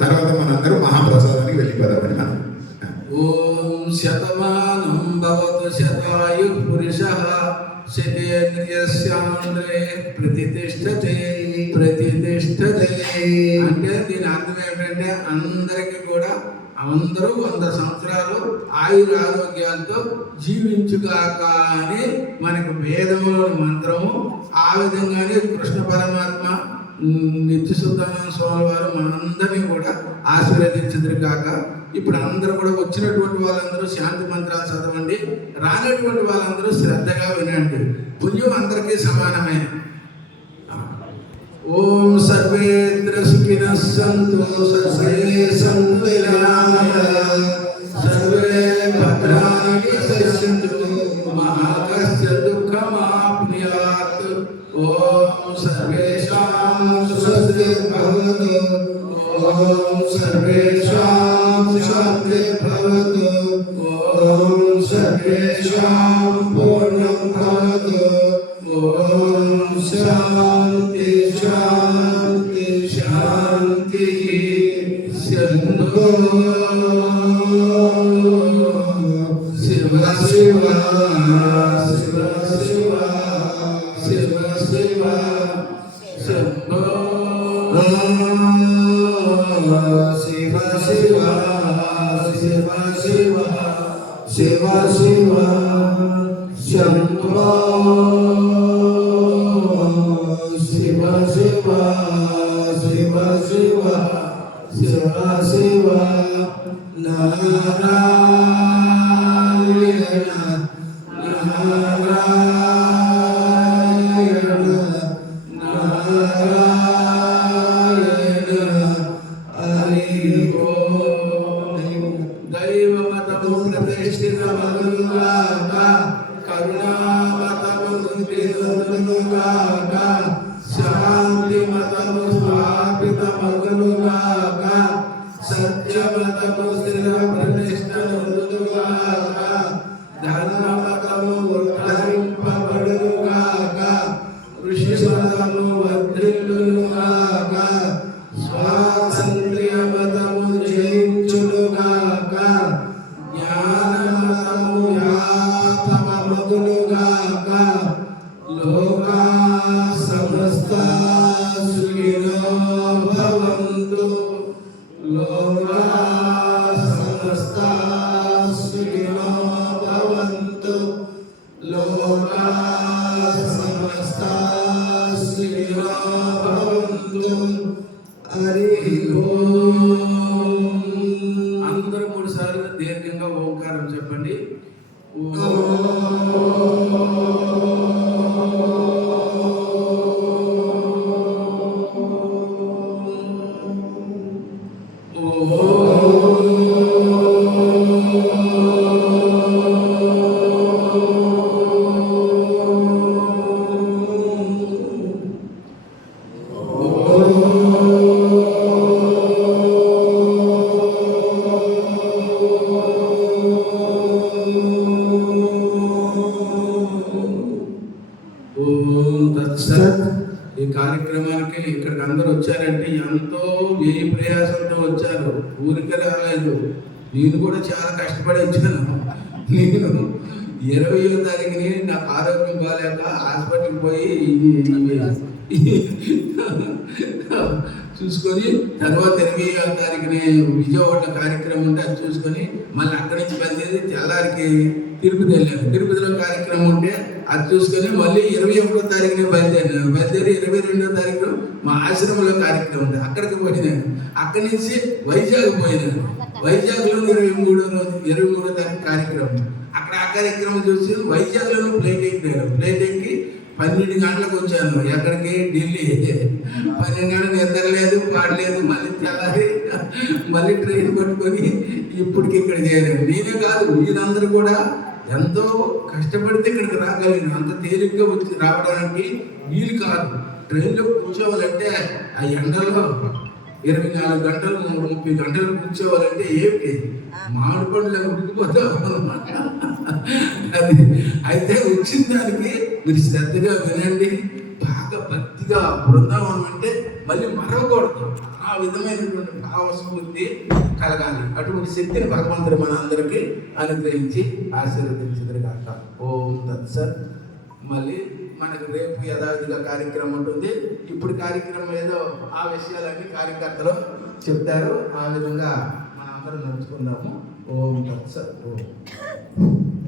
తర్వాత మనందరూ మహాప్రసాదానికి వెళ్ళిపోదామని మనం. ఓం శతమానం భవతు శతాయు పురుషః శతేంద్రియస్యాంద్రే ప్రతిష్టతే అంటే దీని అర్థం ఏంటంటే అందరికీ కూడా అందరూ 100 సంవత్సరాలు ఆయుర ఆరోగ్యాలతో జీవించుగాక అని మనకు వేదములోని మంత్రము. ఆ విధంగానే కృష్ణ పరమాత్మ నిత్యశుద్ధానంద స్వామి వారు మనందరినీ కూడా ఆశీర్వదించదురు కాక. ఇప్పుడు అందరూ కూడా వచ్చినటువంటి వాళ్ళందరూ శాంతి మంత్రాలు చదవండి, రానటువంటి వాళ్ళందరూ శ్రద్ధగా వినండి. పుణ్యం అందరికీ సమానమే. ఓం సర్వేంద్ర సుఖినః సంతు సర్వే సంతు నిరామయాః సర్వే భద్రాణి పశ్యంతు మా కశ్చిత్ దుఃఖమాప్నుయాత్. ఓం సర్వేషాం స్వస్తిర్భవతు. ఓం సర్వేషాం శాంతిర్భవతు. ఓం సర్వేషాం పూర్ణం భవతు. ఓం శాంతి శాంతి శాంతి. శివ శివ శివ శివ శివ శివ శంభో శివ శివ శివ శివ శివ శివ శంభో శివ శివ శివ శివ శివ శివ నారాయణ నారాయణ నారాయణ హరి ఓం. దైవమతము ప్రతిష్ఠితమగుగాక, కరుణామతము వృద్ధిగాక, శాంతి మతము స్థాపితమగుగాక, సత్యమతము స్థిర ప్రతిష్ఠితమగుగాక, ధర్మమతము ఉద్ధరింపబడుగాక, ఋషి మతము వర్ధిల్లుగాక, స్వాతంత్ర్యమతము జయించుగాక, జ్ఞానమతము వ్యాపకమగుగాక, లోకా సమస్తా సుఖినో భవంతు. లోకా సమస్తా సుఖినో భవంతు. లోకా సమస్తా సుఖినో భవంతు. హరి ఓం. అందరూ 3 సార్లు దీర్ఘంగా ఓంకారం చెప్పండి. ఈ కార్యక్రమానికి ఇక్కడికి అందరూ వచ్చారంటే ఎంతో వ్యయ ప్రయాసంతో వచ్చారు, ఊరికే రాలేదు. నేను కూడా చాలా కష్టపడి వచ్చాను. నేను 20వ తారీఖుని నాకు ఆరోగ్యం బాగాలేక హాస్పిటల్కి పోయి చూసుకొని, తర్వాత 20వ తారీఖుని విజయవాడ కార్యక్రమం ఉంటే అది చూసుకొని మళ్ళీ అక్కడి నుంచి బయలుదేరి తెల్లారికి తిరుపతి వెళ్ళాను. తిరుపతిలో కార్యక్రమం ఉంటే అది చూసుకొని మళ్ళీ 21వ తారీఖున బయలుదేరి 22వ తారీఖున మా ఆశ్రమంలో కార్యక్రమం ఉంది, అక్కడికి పోయినాను. అక్కడి నుంచి వైజాగ్ పోయినాను. వైజాగ్లో 23వ తారీఖు కార్యక్రమం. అక్కడ ఆ కార్యక్రమం చూసి వైజాగ్లోనూ ఫ్లైట్ ఎక్కినాను. ఫ్లైట్ ఎక్కి 12 గంటలకు వచ్చాను. ఎక్కడికి? ఢిల్లీ. 12 గంటలు నిద్రలేదు, పాడలేదు. మళ్ళీ తెల్లారి మళ్ళీ ట్రైన్ పట్టుకొని ఇప్పటికి ఇక్కడ చేరాను. నేనే కాదు, వీళ్ళందరూ కూడా ఎంతో కష్టపడితే ఇక్కడికి రాగలిగిన. అంత తేలిగ్గా వచ్చి రావడానికి వీలు కాదు. ట్రైన్లో కూర్చోవాలంటే ఆ ఎండలో 24 గంటలు 30 గంటలు కూర్చోవాలంటే ఏమిటి మామిడి పండ్లు ఉడికిపోతాం అన్నమాట. అది అయితే వచ్చిన దానికి మీరు శ్రద్ధగా వినండి, బాగా భక్తిగా బృందావనం అంటే మళ్ళీ మరవకూడదు. ఆ విధమైనటువంటి భావస్ఫూర్తి కలగాలి. అటువంటి శక్తిని భగవంతుడు మన అందరికీ అనుగ్రహించి ఆశీర్వదించుదురు కాక. ఓం తత్సత్. మళ్ళీ మనకు రేపు యథావిధిగా కార్యక్రమం ఉంటుంది. ఇప్పుడు కార్యక్రమం ఏదో ఆ విషయాలన్నీ కార్యకర్తలు చెప్తారు. ఆ విధంగా మనం అందరం నడుచుకుందాము. ఓం తత్సత్. ఓం